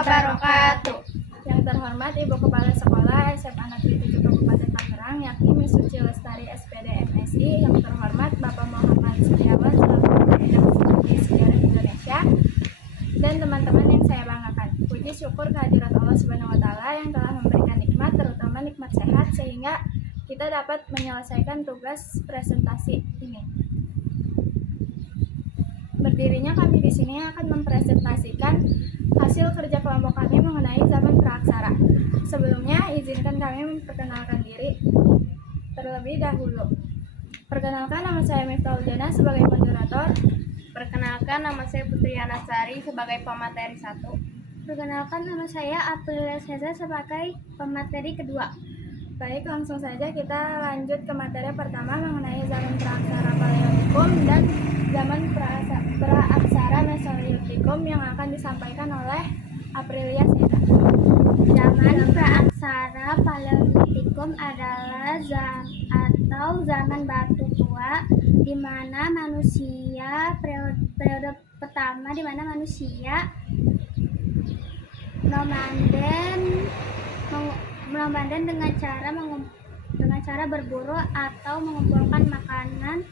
wabarakatuh. Yang terhormat Ibu Kepala Sekolah SMA Negeri 7 Kabupaten Tangerang, yakni Miss Suci Lestari SPD MSI. Yang terhormat Bapak Muhammad Setiawan selaku Bidang Studi Sejarah Indonesia, dan teman-teman yang saya banggakan. Puji syukur kehadirat Allah Subhanahu wa Ta'ala yang telah memberikan nikmat, terutama nikmat sehat, sehingga kita dapat menyelesaikan tugas presentasi ini. Berdirinya kami di sini akan mempresentasikan hasil kerja kelompok kami mengenai zaman praaksara. Sebelumnya, izinkan kami memperkenalkan diri terlebih dahulu. Perkenalkan, nama saya Miftahul Jana sebagai moderator. Perkenalkan, nama saya Putri Anasari sebagai pemateri 1. Perkenalkan, nama saya Aprilia Seza sebagai pemateri kedua. Baik, langsung saja kita lanjut ke materi pertama mengenai zaman praaksara Paleolitikum dan zaman praaksara Mesolitikum yang akan disampaikan oleh Aprilia Seza. Zaman praaksara Paleolitikum adalah zaman batu tua, di mana manusia periode pertama di mana manusia nomaden dengan cara berburu atau mengumpulkan makanan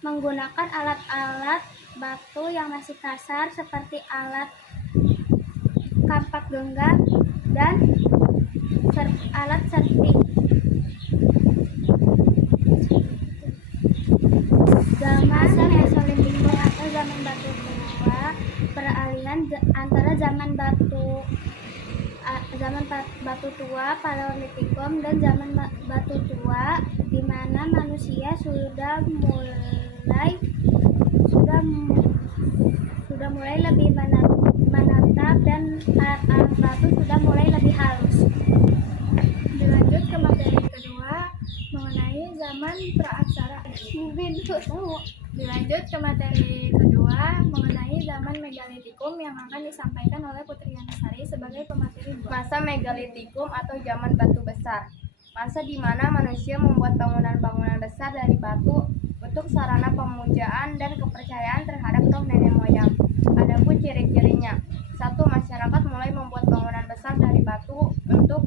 menggunakan alat-alat batu yang masih kasar seperti alat kampak genggam dan alat serping. Zaman Mesolitikum atau zaman batu tua peralihan antara zaman batu tua Paleolitikum dan zaman batu tua, di mana manusia sudah mulai lebih menatap dan alat batu sudah mulai lebih halus. Dilanjut ke materi kedua mengenai zaman praaksara. Dilanjut ke materi kedua mengenai zaman Megalitikum yang akan disampaikan oleh Putri Anasari sebagai pemateri 2. Masa Megalitikum atau zaman batu besar. Masa di mana manusia membuat bangunan-bangunan besar dari batu untuk sarana pemujaan dan kepercayaan terhadap roh nenek moyang. Adapun ciri-cirinya: 1. Masyarakat mulai membuat bangunan besar dari batu untuk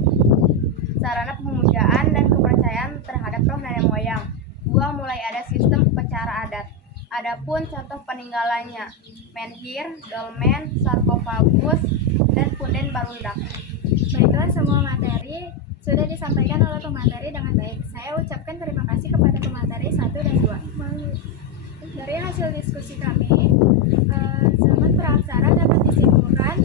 sarana pemujaan dan kepercayaan terhadap roh nenek moyang. 2. Mulai ada sistem upacara adat. Adapun contoh peninggalannya: menhir, dolmen, sarkofagus, dan punden barundak. Baiklah, semua materi sudah disampaikan oleh pemateri dengan baik. Saya ucapkan terima kasih kepada pemateri 1 dan 2. Dari hasil diskusi kami, zaman praaksara dapat disimpulkan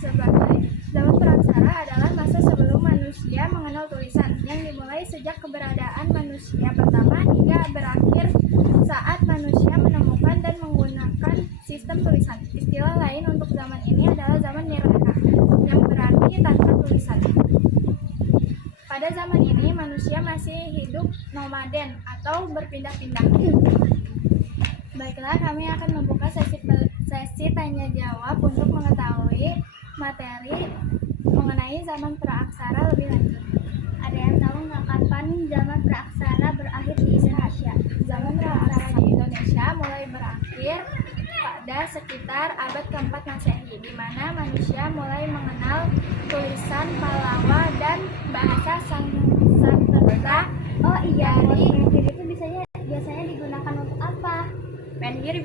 sebagai zaman praaksara adalah masa sebelum manusia mengenal tulisan, yang dimulai sejak keberadaan manusia pertama hingga berakhir saat manusia menemukan dan menggunakan sistem tulisan. Istilah lain untuk zaman ini adalah zaman nirlaka, yang berarti tanpa tulisan. Pada zaman ini manusia masih hidup nomaden atau berpindah-pindah. Baiklah, kami akan membuka sesi tanya jawab untuk mengetahui materi mengenai zaman praaksara lebih lanjut. Ada yang tahu nggak kapan zaman praaksara berakhir di Indonesia? Zaman praaksara di Indonesia mulai berakhir pada sekitar abad ke-4 Masehi, di mana manusia mulai mengenal tulisan Pallawa dan bahasa Sanskerta. Oh iya, menhir itu biasanya digunakan untuk apa? Menhir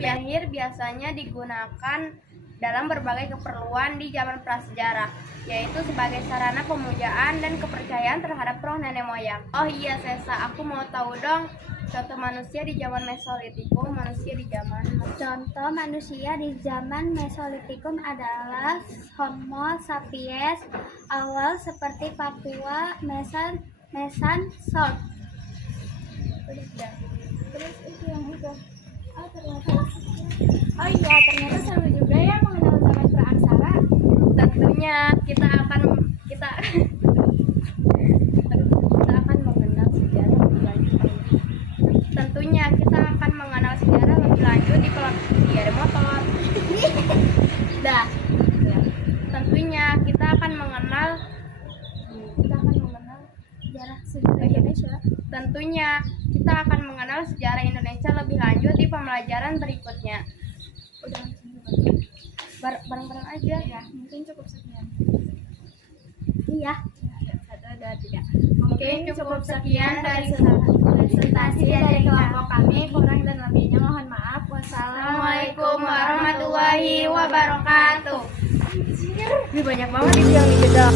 biasanya digunakan dalam berbagai keperluan di zaman prasejarah, yaitu sebagai sarana pemujaan dan kepercayaan terhadap roh nenek moyang. Oh iya Sesa, aku mau tahu dong contoh manusia di zaman Mesolitikum. Contoh manusia di zaman Mesolitikum adalah Homo sapiens awal seperti Papua, Mesan, Terus itu yang itu. Oh iya, ternyata seru juga ya mengenal zaman praaksara. Tentunya kita akan mengenal sejarah lebih lanjut. Tentunya kita akan mengenal sejarah lebih lanjut di ada motor. Tentunya kita akan mengenal sejarah Indonesia. Tentunya kita akan mengenal sejarah Indonesia lebih lanjut di pembelajaran berikutnya. Udah langsung Bareng-bareng aja. ya, mungkin cukup sekian. Iya. 1, 2, 3. Mungkin cukup sekian dari Presentasi dari kelompok kami. Kurang dan lebihnya mohon maaf. Assalamualaikum warahmatullahi wabarakatuh. Ini banyak banget yang dijeda.